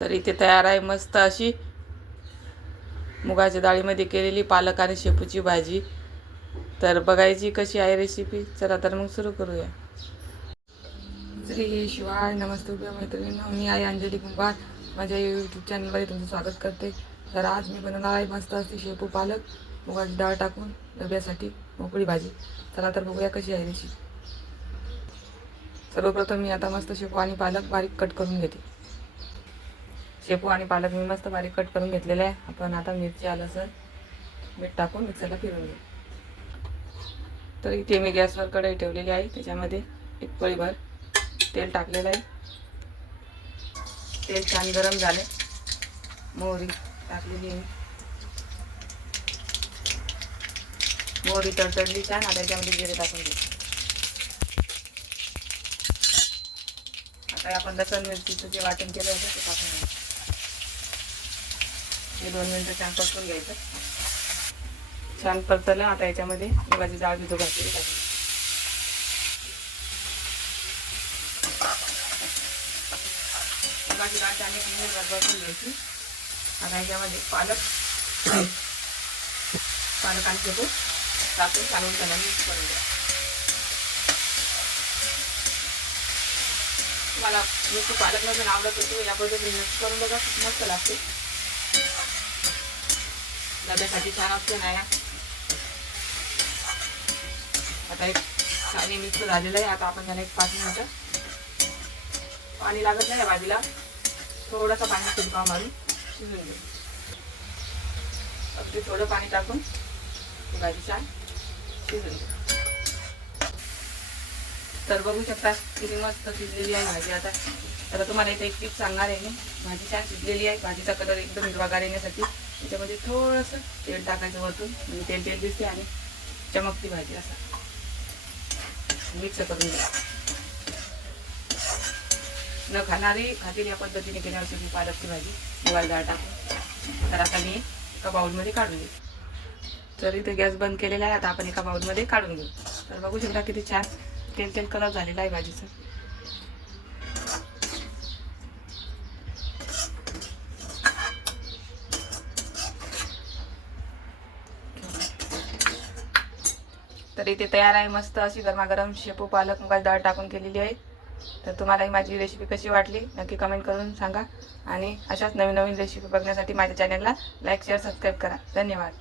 तर इथे तयार आहे मस्त अशी मुगाच्या डाळीमध्ये केलेली पालक आणि शेपूची भाजी। तर बघायची कशी आहे रेसिपी। चला तर मग सुरू करूया। श्री शिवाय नमस्ते उभ्या मैत्रिणींनो, मी आहे अंजली कुंभार। माझ्या यूट्यूब चॅनलमध्ये तुमचं स्वागत करते। तर आज मी बनवणार आहे मस्त अशी शेपू पालक मुगाची डाळ टाकून डब्यासाठी मोकळी भाजी। चला तर बघूया कशी आहे रेसिपी। सर्वप्रथम मी आता मस्त शेपू आणि पालक बारीक कट करून घेते। शेपू आणि पालक मी मस्त बारीक कट करून घेतलेले आहे। आपण आता मिरची लसूण मीठ टाकून मिक्सरला फिरवून घेऊ। तर इथे मी गॅसवर कढई ठेवलेली आहे। त्याच्यामध्ये एक पळीभर तेल टाकलेलं आहे। तेल छान गरम झाले, मोहरी टाकलेली आहे। मोहरी तडतडली छान, आता त्याच्यामध्ये जिरे टाकून घेऊ। आता आपण लसूण मिरचीचं जे वाटण केलं होतं ते टाकून घेऊ। हे 2 मिनिटं छान परतून घ्यायचं। छान परतलं, आता याच्यामध्ये मुगाची डाळ भिजू घातलेली टाकून। मुगाची डाळ छान परतून घ्यायची। आता याच्यामध्ये पालक आणि शेपू टाकून चालवून त्याला मिक्स करून द्या। तुम्हाला नुसतं पालक नसून आवडत होतो या पद्धतीने मिक्स करून बघा, खूप मस्त लागते। डब्यासाठी छान ऑप्शन आहे। आता एक छान मिक्स झालेलं आहे। आता आपण त्याला एक 5 मिनिटं, पाणी लागत नाही या भाजीला, थोडंसं पाणी शिजवा मारून शिजून घेऊ। अगदी थोडं पाणी टाकून भाजी छान शिजून घेऊ। तर बघू शकता किती मस्त शिजलेली आहे भाजी। आता तर तुम्हाला इथे एक टिप सांगणार आहे मी। भाजी छान शिजलेली आहे। भाजीचा कलर एकदम हिरवागार येण्यासाठी त्याच्यामध्ये थोडंसं तेल टाकायचं वरतून, म्हणजे तेल तेल दिसते आणि चमकती भाजी। असं मिक्स करून घ्या। न खाणारी खातील या पद्धतीने केल्यावर शेपू पालकची भाजी मुगाची डाळ टाकून। तर आता मी एका बाउलमध्ये काढून घेऊ। तर इथे गॅस बंद केलेला आहे। आता आपण एका बाउलमध्ये काढून घेऊ। तर बघू शकता किती छान तेल तेल कलर झालेला आहे भाजीचा। तर इथे तयार आहे मस्त अशी गरमागरम शेपू पालक मुगाची डाळ टाकून केलेली आहे। तर तुम्हाला ही माझी रेसिपी कशी वाटली नक्की कमेंट करून सांगा। आणि अशाच नवीन नवीन रेसिपी बघण्यासाठी माझ्या चॅनलला लाईक शेअर सबस्क्राईब करा। धन्यवाद।